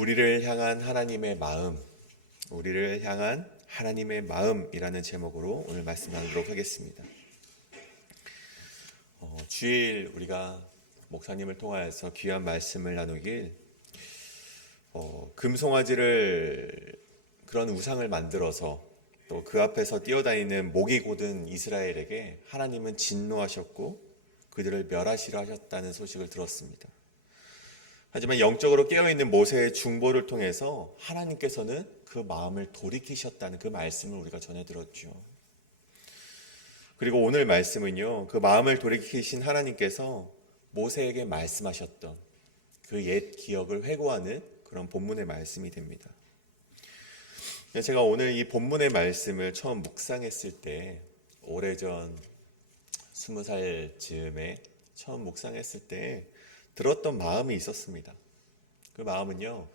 우리를 향한 하나님의 마음, 우리를 향한 하나님의 마음이라는 제목으로 오늘 말씀 나누도록 하겠습니다. 주일 우리가 목사님을 통하여서 귀한 말씀을 나누길 금송아지를 그런 우상을 만들어서 또 그 앞에서 뛰어다니는 목이 곧은 이스라엘에게 하나님은 진노하셨고 그들을 멸하시려 하셨다는 소식을 들었습니다. 하지만 영적으로 깨어있는 모세의 중보를 통해서 하나님께서는 그 마음을 돌이키셨다는 그 말씀을 우리가 전해 들었죠. 그리고 오늘 말씀은요, 그 마음을 돌이키신 하나님께서 모세에게 말씀하셨던 그 옛 기억을 회고하는 그런 본문의 말씀이 됩니다. 제가 오늘 이 본문의 말씀을 처음 묵상했을 때, 오래전 20살 즈음에 처음 묵상했을 때 들었던 마음이 있었습니다. 그 마음은요,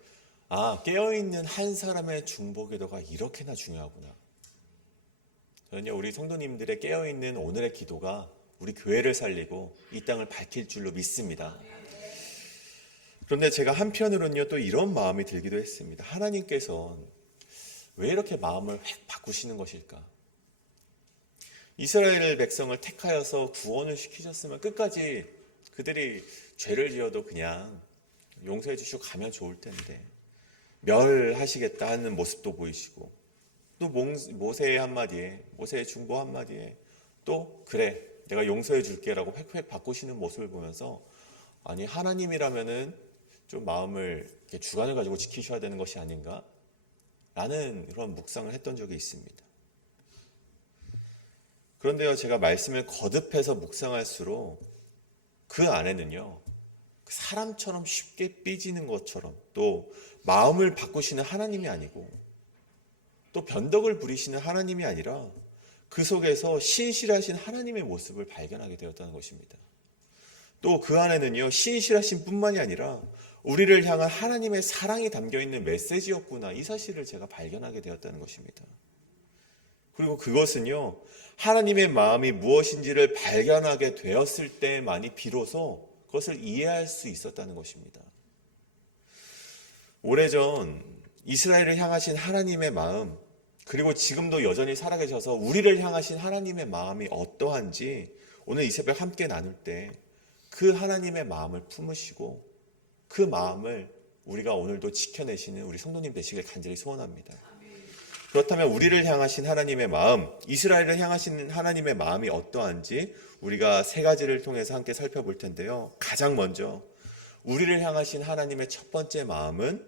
깨어있는 한 사람의 중보 기도가 이렇게나 중요하구나. 저는요, 우리 성도님들의 깨어있는 오늘의 기도가 우리 교회를 살리고 이 땅을 밝힐 줄로 믿습니다. 그런데 제가 한편으로는요, 또 이런 마음이 들기도 했습니다. 하나님께서는 왜 이렇게 마음을 확 바꾸시는 것일까? 이스라엘 백성을 택하여서 구원을 시키셨으면 끝까지 그들이 죄를 지어도 그냥 용서해 주시고 가면 좋을 텐데 멸하시겠다 하는 모습도 보이시고 또 모세의 한마디에, 모세의 중보 한마디에 또 그래 내가 용서해 줄게 라고 획획 바꾸시는 모습을 보면서 아니 하나님이라면은 좀 마음을 이렇게 주관을 가지고 지키셔야 되는 것이 아닌가 라는 그런 묵상을 했던 적이 있습니다. 그런데요, 제가 말씀을 거듭해서 묵상할수록 그 안에는요, 사람처럼 쉽게 삐지는 것처럼 또 마음을 바꾸시는 하나님이 아니고 또 변덕을 부리시는 하나님이 아니라 그 속에서 신실하신 하나님의 모습을 발견하게 되었다는 것입니다. 또 그 안에는요, 신실하신 뿐만이 아니라 우리를 향한 하나님의 사랑이 담겨있는 메시지였구나, 이 사실을 제가 발견하게 되었다는 것입니다. 그리고 그것은요, 하나님의 마음이 무엇인지를 발견하게 되었을 때만이 비로소 그것을 이해할 수 있었다는 것입니다. 오래전 이스라엘을 향하신 하나님의 마음, 그리고 지금도 여전히 살아계셔서 우리를 향하신 하나님의 마음이 어떠한지 오늘 이 새벽 함께 나눌 때 그 하나님의 마음을 품으시고 그 마음을 우리가 오늘도 지켜내시는 우리 성도님 되시길 간절히 소원합니다. 그렇다면 우리를 향하신 하나님의 마음, 이스라엘을 향하신 하나님의 마음이 어떠한지 우리가 세 가지를 통해서 함께 살펴볼 텐데요. 가장 먼저 우리를 향하신 하나님의 첫 번째 마음은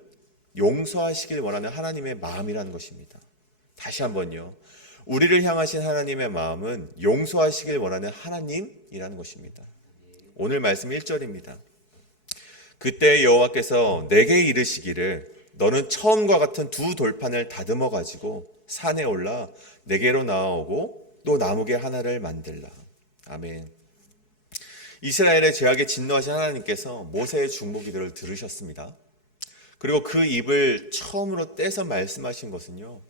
용서하시길 원하는 하나님의 마음이라는 것입니다. 다시 한번요. 우리를 향하신 하나님의 마음은 용서하시길 원하는 하나님이라는 것입니다. 오늘 말씀 1절입니다. 그때 여호와께서 내게 이르시기를 너는 처음과 같은 두 돌판을 다듬어 가지고 산에 올라 내게로 나아오고 또 나무개 하나를 만들라. 아멘. 이스라엘의 죄악에 진노하신 하나님께서 모세의 중보 기도를 들으셨습니다. 그리고 그 입을 처음으로 떼서 말씀하신 것은요,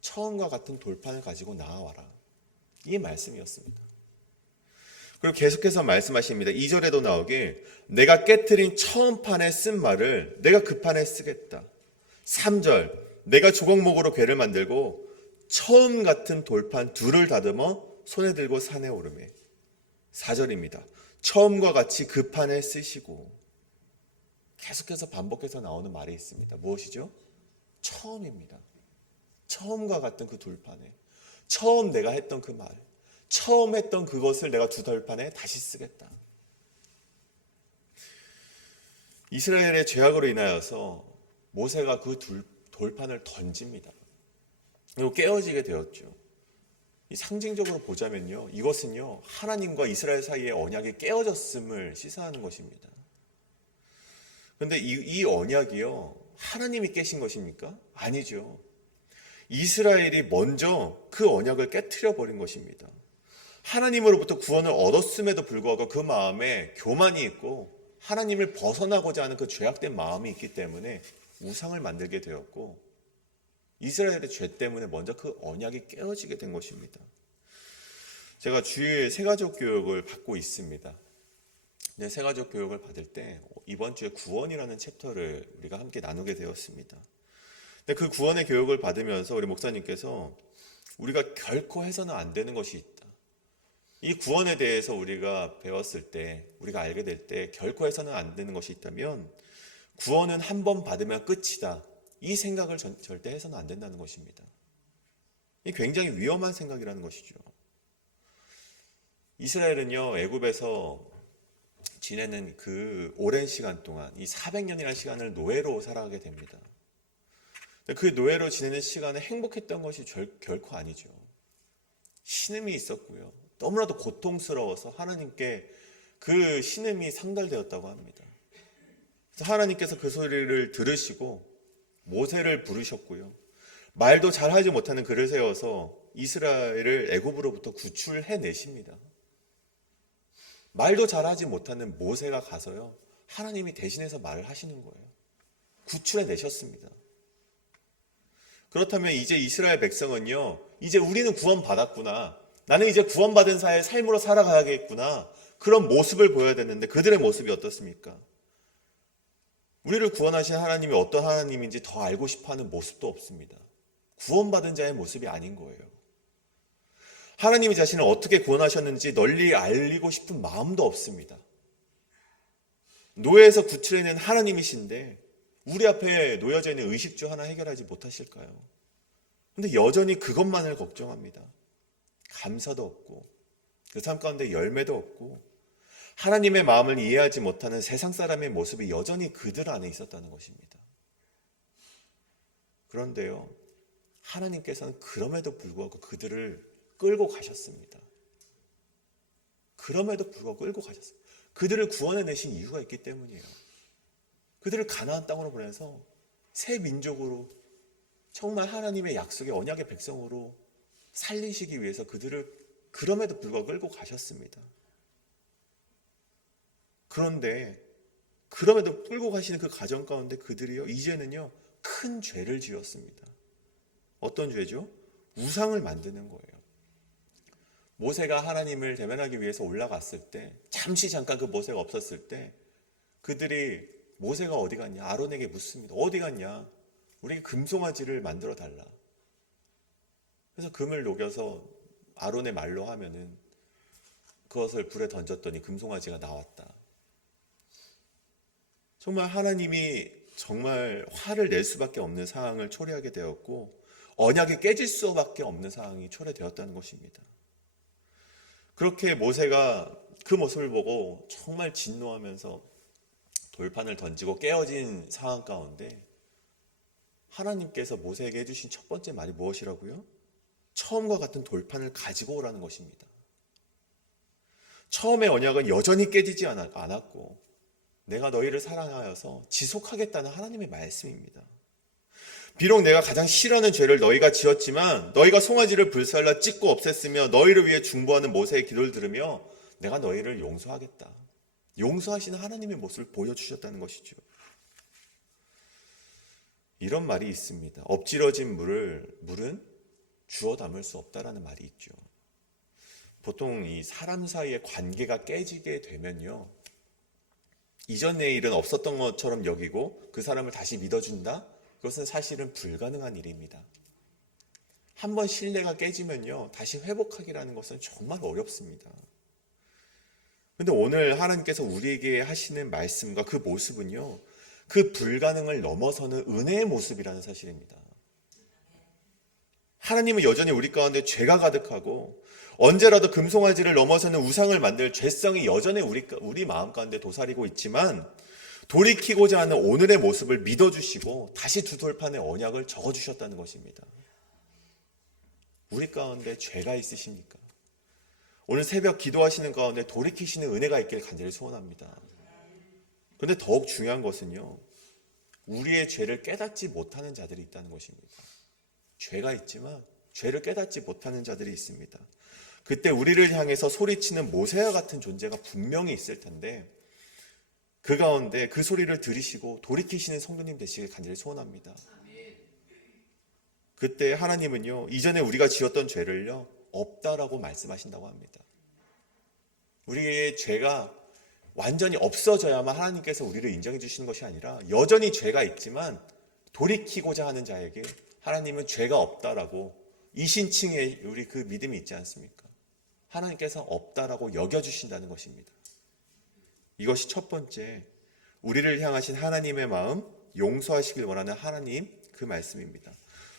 처음과 같은 돌판을 가지고 나아와라, 이 말씀이었습니다. 그리고 계속해서 말씀하십니다. 2절에도 나오길 내가 깨트린 처음 판에 쓴 말을 내가 그 판에 쓰겠다. 3절 내가 조각목으로 궤를 만들고 처음 같은 돌판 둘을 다듬어 손에 들고 산에 오르매. 4절입니다. 처음과 같이 그 판에 쓰시고. 계속해서 반복해서 나오는 말이 있습니다. 무엇이죠? 처음입니다. 처음과 같은 그 돌판에 처음 내가 했던 그 말, 처음 했던 그것을 내가 두 돌판에 다시 쓰겠다. 이스라엘의 죄악으로 인하여서 모세가 그 돌판을 던집니다. 그리고 깨어지게 되었죠. 상징적으로 보자면요, 이것은요 하나님과 이스라엘 사이의 언약이 깨어졌음을 시사하는 것입니다. 그런데 이 언약이요 하나님이 깨신 것입니까? 아니죠. 이스라엘이 먼저 그 언약을 깨트려 버린 것입니다. 하나님으로부터 구원을 얻었음에도 불구하고 그 마음에 교만이 있고 하나님을 벗어나고자 하는 그 죄악된 마음이 있기 때문에 우상을 만들게 되었고 이스라엘의 죄 때문에 먼저 그 언약이 깨어지게 된 것입니다. 제가 주일 새가족 교육을 받고 있습니다. 근데 새가족 교육을 받을 때 이번 주에 구원이라는 챕터를 우리가 함께 나누게 되었습니다. 근데 그 구원의 교육을 받으면서 우리 목사님께서 우리가 결코 해서는 안 되는 것이 있다. 이 구원에 대해서 우리가 배웠을 때, 우리가 알게 될 때 결코 해서는 안 되는 것이 있다면 구원은 한 번 받으면 끝이다. 이 생각을 절대 해서는 안 된다는 것입니다. 이 굉장히 위험한 생각이라는 것이죠. 이스라엘은요, 애굽에서 지내는 그 오랜 시간 동안 이 400년이라는 시간을 노예로 살아가게 됩니다. 그 노예로 지내는 시간에 행복했던 것이 결코 아니죠. 신음이 있었고요. 너무나도 고통스러워서 하나님께 그 신음이 상달되었다고 합니다. 그래서 하나님께서 그 소리를 들으시고 모세를 부르셨고요. 말도 잘하지 못하는 그를 세워서 이스라엘을 애굽으로부터 구출해내십니다. 말도 잘하지 못하는 모세가 가서요, 하나님이 대신해서 말을 하시는 거예요. 구출해내셨습니다. 그렇다면 이제 이스라엘 백성은요, 이제 우리는 구원받았구나, 나는 이제 구원받은 자의 삶으로 살아가야겠구나, 그런 모습을 보여야 되는데 그들의 모습이 어떻습니까? 우리를 구원하신 하나님이 어떤 하나님인지 더 알고 싶어하는 모습도 없습니다. 구원받은 자의 모습이 아닌 거예요. 하나님이 자신을 어떻게 구원하셨는지 널리 알리고 싶은 마음도 없습니다. 노예에서 구출해낸 하나님이신데 우리 앞에 놓여져 있는 의식주 하나 해결하지 못하실까요? 근데 여전히 그것만을 걱정합니다. 감사도 없고 그 삶 가운데 열매도 없고 하나님의 마음을 이해하지 못하는 세상 사람의 모습이 여전히 그들 안에 있었다는 것입니다. 그런데요, 하나님께서는 그럼에도 불구하고 그들을 끌고 가셨습니다. 그럼에도 불구하고 끌고 가셨어요. 그들을 구원해내신 이유가 있기 때문이에요. 그들을 가나안 땅으로 보내서 새 민족으로, 정말 하나님의 약속의 언약의 백성으로 살리시기 위해서 그들을 그럼에도 불구하고 끌고 가셨습니다. 그런데 그럼에도 끌고 가시는 그 과정 가운데 그들이요, 이제는요, 큰 죄를 지었습니다. 어떤 죄죠? 우상을 만드는 거예요. 모세가 하나님을 대면하기 위해서 올라갔을 때, 잠깐 그 모세가 없었을 때 그들이 모세가 어디 갔냐? 아론에게 묻습니다. 어디 갔냐? 우리에게 금송아지를 만들어 달라. 그래서 금을 녹여서 아론의 말로 하면은 그것을 불에 던졌더니 금송아지가 나왔다. 정말 하나님이 정말 화를 낼 수밖에 없는 상황을 초래하게 되었고 언약이 깨질 수밖에 없는 상황이 초래되었다는 것입니다. 그렇게 모세가 그 모습을 보고 정말 진노하면서 돌판을 던지고 깨어진 상황 가운데 하나님께서 모세에게 해주신 첫 번째 말이 무엇이라고요? 처음과 같은 돌판을 가지고 오라는 것입니다. 처음의 언약은 여전히 깨지지 않았고 내가 너희를 사랑하여서 지속하겠다는 하나님의 말씀입니다. 비록 내가 가장 싫어하는 죄를 너희가 지었지만 너희가 송아지를 불살라 찢고 없앴으며 너희를 위해 중보하는 모세의 기도를 들으며 내가 너희를 용서하겠다. 용서하시는 하나님의 모습을 보여주셨다는 것이죠. 이런 말이 있습니다. 엎질러진 물은 주워 담을 수 없다라는 말이 있죠. 보통 이 사람 사이의 관계가 깨지게 되면요, 이전의 일은 없었던 것처럼 여기고 그 사람을 다시 믿어준다? 그것은 사실은 불가능한 일입니다. 한번 신뢰가 깨지면요, 다시 회복하기라는 것은 정말 어렵습니다. 그런데 오늘 하나님께서 우리에게 하시는 말씀과 그 모습은요, 그 불가능을 넘어서는 은혜의 모습이라는 사실입니다. 하나님은 여전히 우리 가운데 죄가 가득하고 언제라도 금송아지를 넘어서는 우상을 만들 죄성이 여전히 우리 마음 가운데 도사리고 있지만 돌이키고자 하는 오늘의 모습을 믿어주시고 다시 두 돌판의 언약을 적어주셨다는 것입니다. 우리 가운데 죄가 있으십니까? 오늘 새벽 기도하시는 가운데 돌이키시는 은혜가 있길 간절히 소원합니다. 그런데 더욱 중요한 것은요, 우리의 죄를 깨닫지 못하는 자들이 있다는 것입니다. 죄가 있지만 죄를 깨닫지 못하는 자들이 있습니다. 그때 우리를 향해서 소리치는 모세와 같은 존재가 분명히 있을 텐데 그 가운데 그 소리를 들으시고 돌이키시는 성도님 되시길 간절히 소원합니다. 그때 하나님은요, 이전에 우리가 지었던 죄를요, 없다라고 말씀하신다고 합니다. 우리의 죄가 완전히 없어져야만 하나님께서 우리를 인정해 주시는 것이 아니라 여전히 죄가 있지만 돌이키고자 하는 자에게 하나님은 죄가 없다라고 이신칭의 우리 그 믿음이 있지 않습니까? 하나님께서 없다라고 여겨주신다는 것입니다. 이것이 첫 번째, 우리를 향하신 하나님의 마음, 용서하시길 원하는 하나님, 그 말씀입니다.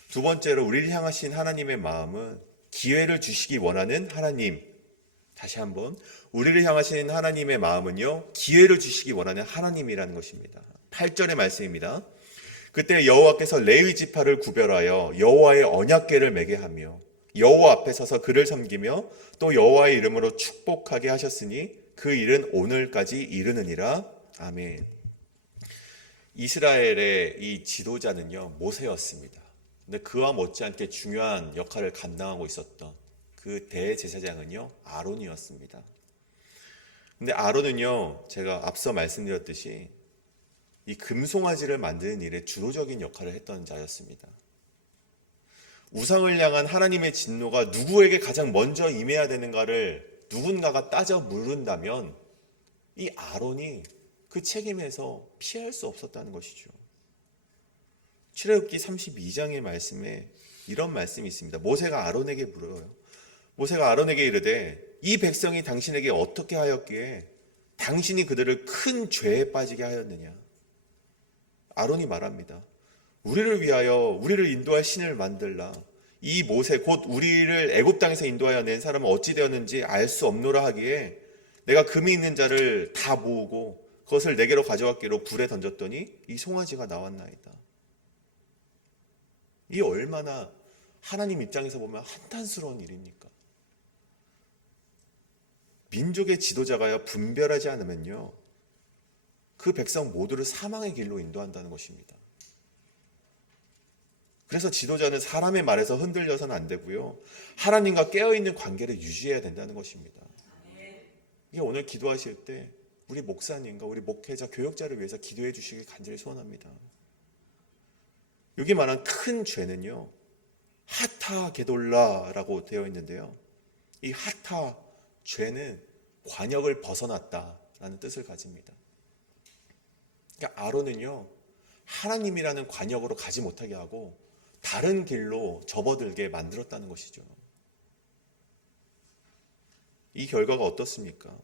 두 번째로 우리를 향하신 하나님의 마음은 기회를 주시기 원하는 하나님. 다시 한번, 우리를 향하신 하나님의 마음은요, 기회를 주시기 원하는 하나님이라는 것입니다. 8절의 말씀입니다. 그때 여호와께서 레위 지파를 구별하여 여호와의 언약궤를 매게 하며 여호와 앞에 서서 그를 섬기며 또 여호와의 이름으로 축복하게 하셨으니 그 일은 오늘까지 이르느니라. 아멘. 이스라엘의 이 지도자는요, 모세였습니다. 근데 그와 못지않게 중요한 역할을 감당하고 있었던 그 대제사장은요, 아론이었습니다. 근데 아론은요, 제가 앞서 말씀드렸듯이 이 금송아지를 만드는 일에 주도적인 역할을 했던 자였습니다. 우상을 향한 하나님의 진노가 누구에게 가장 먼저 임해야 되는가를 누군가가 따져 물은다면 이 아론이 그 책임에서 피할 수 없었다는 것이죠. 출애굽기 32장의 말씀에 이런 말씀이 있습니다. 모세가 아론에게 물어요. 모세가 아론에게 이르되 이 백성이 당신에게 어떻게 하였기에 당신이 그들을 큰 죄에 빠지게 하였느냐. 아론이 말합니다. 우리를 위하여 우리를 인도할 신을 만들라. 이 모세 곧 우리를 애굽 땅에서 인도하여 낸 사람은 어찌 되었는지 알 수 없노라 하기에 내가 금이 있는 자를 다 모으고 그것을 내게로 가져왔기로 불에 던졌더니 이 송아지가 나왔나이다. 이 얼마나 하나님 입장에서 보면 한탄스러운 일입니까? 민족의 지도자가요, 분별하지 않으면요, 그 백성 모두를 사망의 길로 인도한다는 것입니다. 그래서 지도자는 사람의 말에서 흔들려서는 안 되고요, 하나님과 깨어있는 관계를 유지해야 된다는 것입니다. 이게 오늘 기도하실 때 우리 목사님과 우리 목회자, 교역자를 위해서 기도해 주시길 간절히 소원합니다. 여기 말한 큰 죄는요, 하타 게돌라라고 되어 있는데요, 이 하타 죄는 관역을 벗어났다라는 뜻을 가집니다. 그러니까 아론은요, 하나님이라는 관역으로 가지 못하게 하고 다른 길로 접어들게 만들었다는 것이죠. 이 결과가 어떻습니까?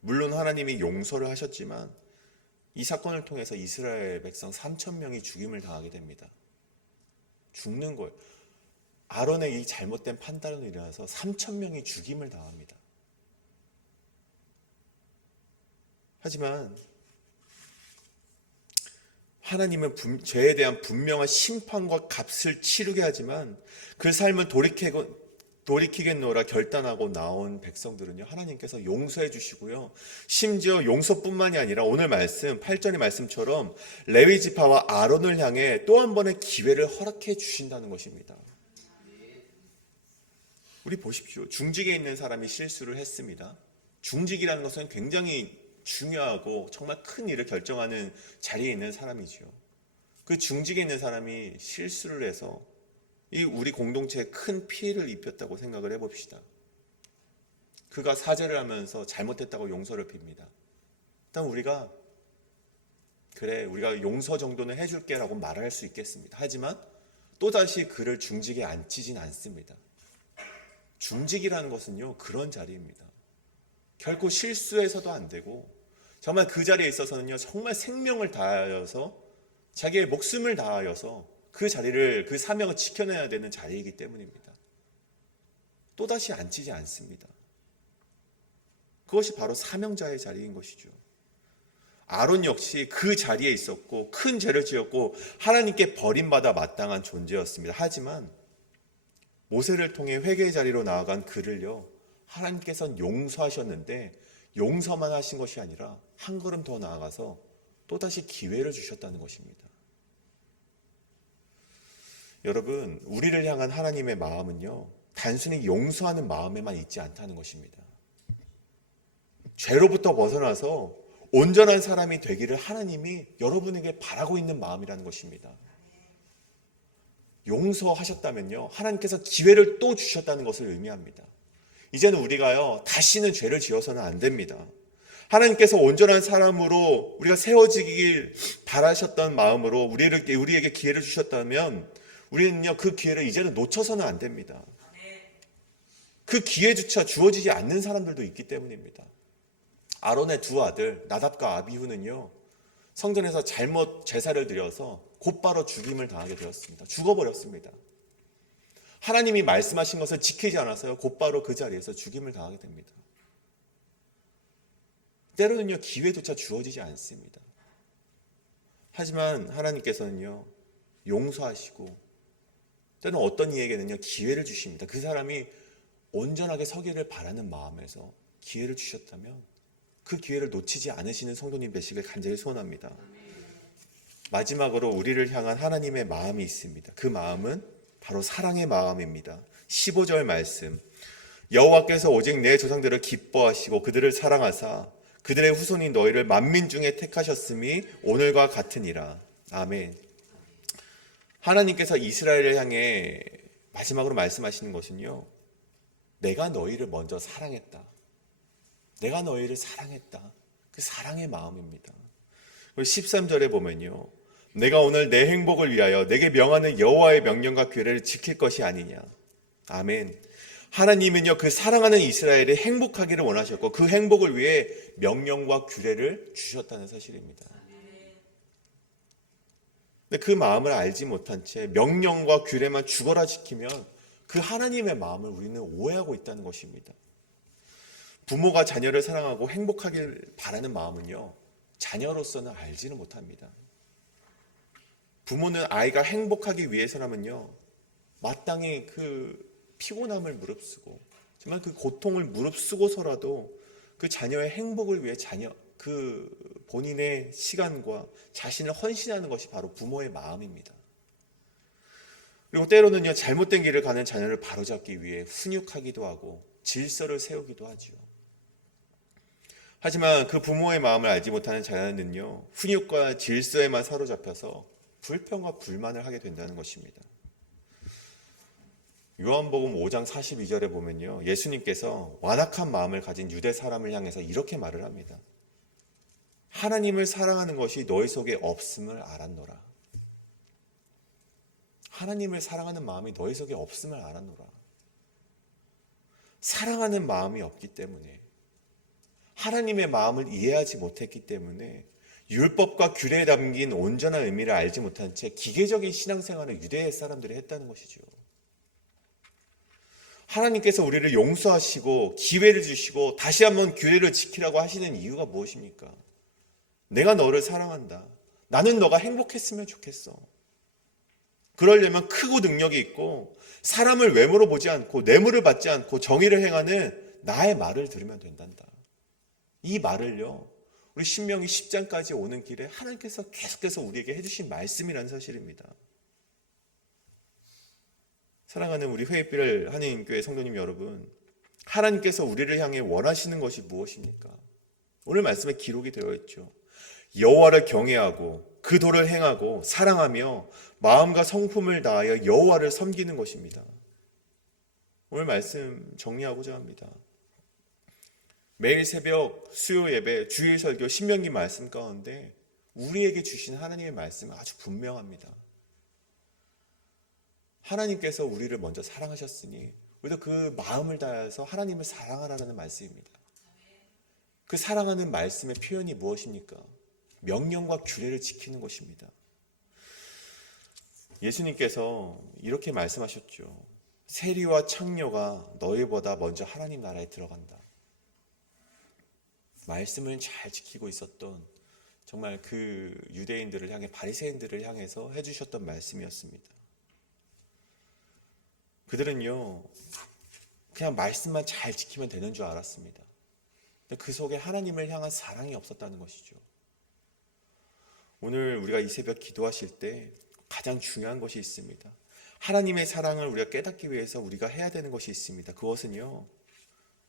물론 하나님이 용서를 하셨지만 이 사건을 통해서 이스라엘 백성 3,000명이 죽임을 당하게 됩니다. 죽는 거예요. 아론의 이 잘못된 판단으로 인해서 3,000명이 죽임을 당합니다. 하지만 하나님은 죄에 대한 분명한 심판과 값을 치르게 하지만 그 삶을 돌이키겠노라 결단하고 나온 백성들은요, 하나님께서 용서해 주시고요, 심지어 용서뿐만이 아니라 오늘 말씀 8절의 말씀처럼 레위 지파와 아론을 향해 또 한 번의 기회를 허락해 주신다는 것입니다. 우리 보십시오. 중직에 있는 사람이 실수를 했습니다. 중직이라는 것은 굉장히 중요하고 정말 큰 일을 결정하는 자리에 있는 사람이죠. 그 중직에 있는 사람이 실수를 해서 이 우리 공동체에 큰 피해를 입혔다고 생각을 해봅시다. 그가 사죄를 하면서 잘못했다고 용서를 빕니다. 일단 우리가 용서 정도는 해줄게 라고 말할 수 있겠습니다. 하지만 또다시 그를 중직에 앉히진 않습니다. 중직이라는 것은요, 그런 자리입니다. 결코 실수해서도 안 되고 정말 그 자리에 있어서는요, 정말 생명을 다하여서 자기의 목숨을 다하여서 그 자리를, 그 사명을 지켜내야 되는 자리이기 때문입니다. 또다시 앉히지 않습니다. 그것이 바로 사명자의 자리인 것이죠. 아론 역시 그 자리에 있었고 큰 죄를 지었고 하나님께 버림받아 마땅한 존재였습니다. 하지만 모세를 통해 회개의 자리로 나아간 그를요, 하나님께서는 용서하셨는데 용서만 하신 것이 아니라 한 걸음 더 나아가서 또다시 기회를 주셨다는 것입니다. 여러분, 우리를 향한 하나님의 마음은요, 단순히 용서하는 마음에만 있지 않다는 것입니다. 죄로부터 벗어나서 온전한 사람이 되기를 하나님이 여러분에게 바라고 있는 마음이라는 것입니다. 용서하셨다면요, 하나님께서 기회를 또 주셨다는 것을 의미합니다. 이제는 우리가요, 다시는 죄를 지어서는 안 됩니다. 하나님께서 온전한 사람으로 우리가 세워지길 바라셨던 마음으로 우리에게 기회를 주셨다면 우리는요, 그 기회를 이제는 놓쳐서는 안 됩니다. 그 기회조차 주어지지 않는 사람들도 있기 때문입니다. 아론의 두 아들 나답과 아비후는요, 성전에서 잘못 제사를 드려서 곧바로 죽임을 당하게 되었습니다. 죽어버렸습니다. 하나님이 말씀하신 것을 지키지 않아서요, 곧바로 그 자리에서 죽임을 당하게 됩니다. 때로는요, 기회조차 주어지지 않습니다. 하지만 하나님께서는요, 용서하시고 때로는 어떤 이에게는요, 기회를 주십니다. 그 사람이 온전하게 서기를 바라는 마음에서 기회를 주셨다면 그 기회를 놓치지 않으시는 성도님 되시길 간절히 소원합니다. 마지막으로 우리를 향한 하나님의 마음이 있습니다. 그 마음은 바로 사랑의 마음입니다. 15절 말씀, 여호와께서 오직 내 조상들을 기뻐하시고 그들을 사랑하사 그들의 후손인 너희를 만민 중에 택하셨음이 오늘과 같으니라. 아멘. 하나님께서 이스라엘을 향해 마지막으로 말씀하시는 것은요, 내가 너희를 먼저 사랑했다. 내가 너희를 사랑했다. 그 사랑의 마음입니다. 그리고 13절에 보면요, 내가 오늘 내 행복을 위하여 내게 명하는 여호와의 명령과 규례를 지킬 것이 아니냐. 아멘. 하나님은요, 그 사랑하는 이스라엘이 행복하기를 원하셨고 그 행복을 위해 명령과 규례를 주셨다는 사실입니다. 근데 그 마음을 알지 못한 채 명령과 규례만 죽어라 지키면 그 하나님의 마음을 우리는 오해하고 있다는 것입니다. 부모가 자녀를 사랑하고 행복하길 바라는 마음은요, 자녀로서는 알지는 못합니다. 부모는 아이가 행복하기 위해서라면요, 마땅히 그 피곤함을 무릅쓰고 정말 그 고통을 무릅쓰고서라도 그 자녀의 행복을 위해 그 본인의 시간과 자신을 헌신하는 것이 바로 부모의 마음입니다. 그리고 때로는요, 잘못된 길을 가는 자녀를 바로잡기 위해 훈육하기도 하고 질서를 세우기도 하지요. 하지만 그 부모의 마음을 알지 못하는 자녀는요, 훈육과 질서에만 사로잡혀서 불평과 불만을 하게 된다는 것입니다. 요한복음 5장 42절에 보면요, 예수님께서 완악한 마음을 가진 유대 사람을 향해서 이렇게 말을 합니다. 하나님을 사랑하는 것이 너희 속에 없음을 알았노라. 하나님을 사랑하는 마음이 너희 속에 없음을 알았노라. 사랑하는 마음이 없기 때문에, 하나님의 마음을 이해하지 못했기 때문에 율법과 규례에 담긴 온전한 의미를 알지 못한 채 기계적인 신앙생활을 유대 사람들이 했다는 것이죠. 하나님께서 우리를 용서하시고 기회를 주시고 다시 한번 규례를 지키라고 하시는 이유가 무엇입니까? 내가 너를 사랑한다. 나는 너가 행복했으면 좋겠어. 그러려면 크고 능력이 있고 사람을 외모로 보지 않고 뇌물을 받지 않고 정의를 행하는 나의 말을 들으면 된단다. 이 말을요, 우리 신명기 10장까지 오는 길에 하나님께서 계속해서 우리에게 해주신 말씀이라는 사실입니다. 사랑하는 우리 회의비를 하나님교회 성도님 여러분, 하나님께서 우리를 향해 원하시는 것이 무엇입니까? 오늘 말씀에 기록이 되어 있죠. 여호와를 경외하고 그 도를 행하고 사랑하며 마음과 성품을 다하여 여호와를 섬기는 것입니다. 오늘 말씀 정리하고자 합니다. 매일 새벽 수요 예배, 주일 설교, 신명기 말씀 가운데 우리에게 주신 하나님의 말씀은 아주 분명합니다. 하나님께서 우리를 먼저 사랑하셨으니 우리도 그 마음을 다해서 하나님을 사랑하라는 말씀입니다. 그 사랑하는 말씀의 표현이 무엇입니까? 명령과 규례를 지키는 것입니다. 예수님께서 이렇게 말씀하셨죠. 세리와 창녀가 너희보다 먼저 하나님 나라에 들어간다. 말씀을 잘 지키고 있었던 정말 그 유대인들을 향해, 바리새인들을 향해서 해주셨던 말씀이었습니다. 그들은요, 그냥 말씀만 잘 지키면 되는 줄 알았습니다. 근데 그 속에 하나님을 향한 사랑이 없었다는 것이죠. 오늘 우리가 이 새벽 기도하실 때 가장 중요한 것이 있습니다. 하나님의 사랑을 우리가 깨닫기 위해서 우리가 해야 되는 것이 있습니다. 그것은요,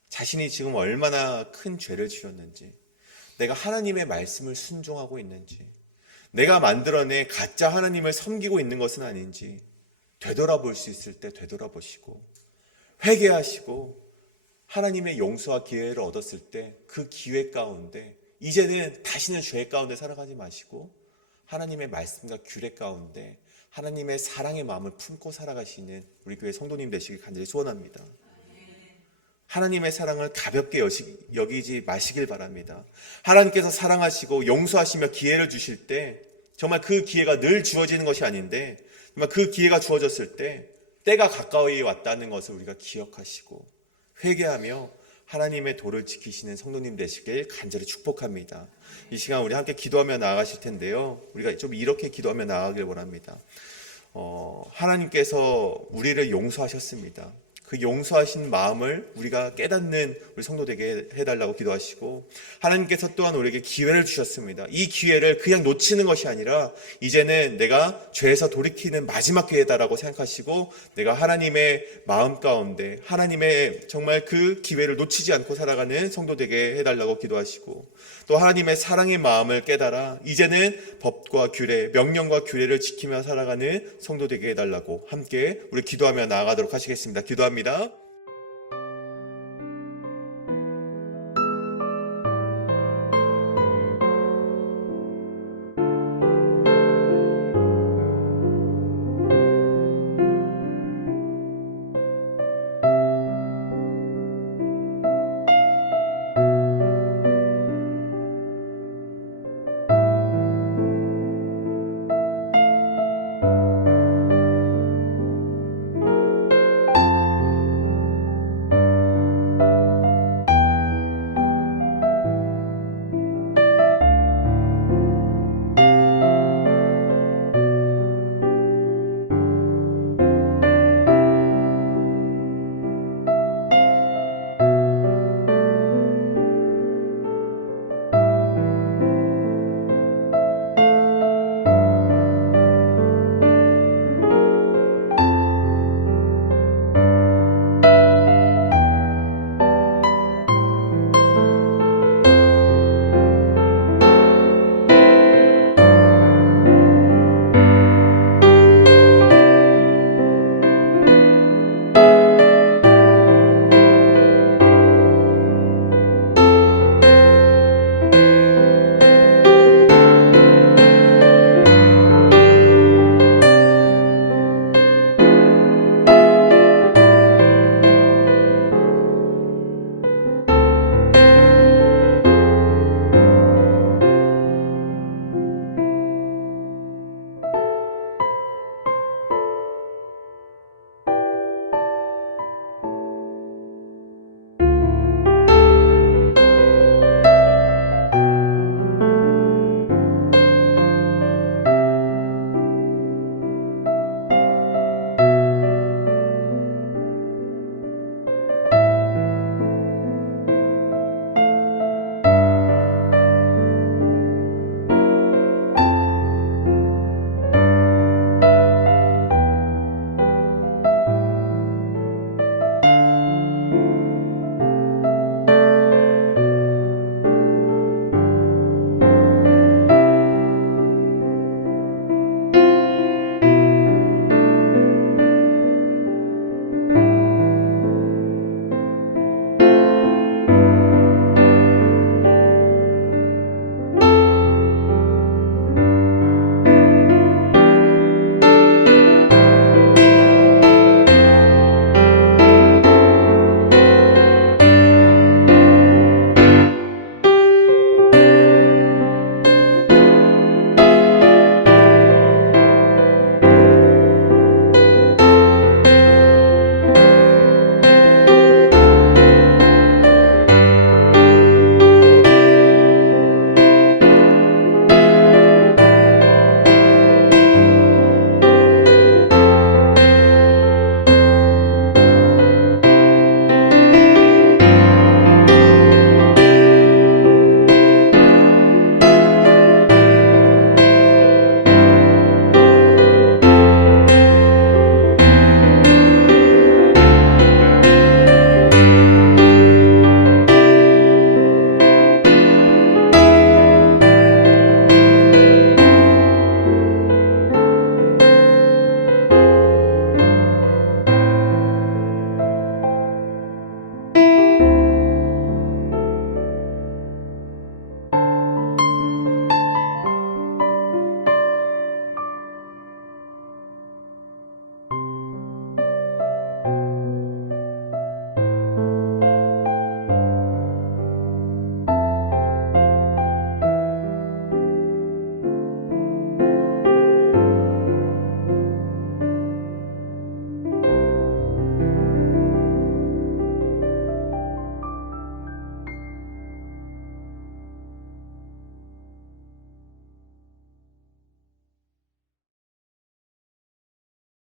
자신이 지금 얼마나 큰 죄를 지었는지, 내가 하나님의 말씀을 순종하고 있는지, 내가 만들어낸 가짜 하나님을 섬기고 있는 것은 아닌지 되돌아볼 수 있을 때 되돌아보시고 회개하시고 하나님의 용서와 기회를 얻었을 때 그 기회 가운데 이제는 다시는 죄 가운데 살아가지 마시고 하나님의 말씀과 규례 가운데 하나님의 사랑의 마음을 품고 살아가시는 우리 교회 성도님 되시길 간절히 소원합니다. 하나님의 사랑을 가볍게 여기지 마시길 바랍니다. 하나님께서 사랑하시고 용서하시며 기회를 주실 때 정말 그 기회가 늘 주어지는 것이 아닌데 정말 그 기회가 주어졌을 때 때가 가까이 왔다는 것을 우리가 기억하시고 회개하며 하나님의 도를 지키시는 성도님 되시길 간절히 축복합니다. 이 시간 우리 함께 기도하며 나아가실 텐데요. 우리가 좀 이렇게 기도하며 나아가길 원합니다. 하나님께서 우리를 용서하셨습니다. 그 용서하신 마음을 우리가 깨닫는 우리 성도 되게 해달라고 기도하시고 하나님께서 또한 우리에게 기회를 주셨습니다. 이 기회를 그냥 놓치는 것이 아니라 이제는 내가 죄에서 돌이키는 마지막 기회다라고 생각하시고 내가 하나님의 마음 가운데 하나님의 정말 그 기회를 놓치지 않고 살아가는 성도 되게 해달라고 기도하시고 또 하나님의 사랑의 마음을 깨달아 이제는 법과 규례, 명령과 규례를 지키며 살아가는 성도 되게 해달라고 함께 우리 기도하며 나아가도록 하시겠습니다. 기도합니다.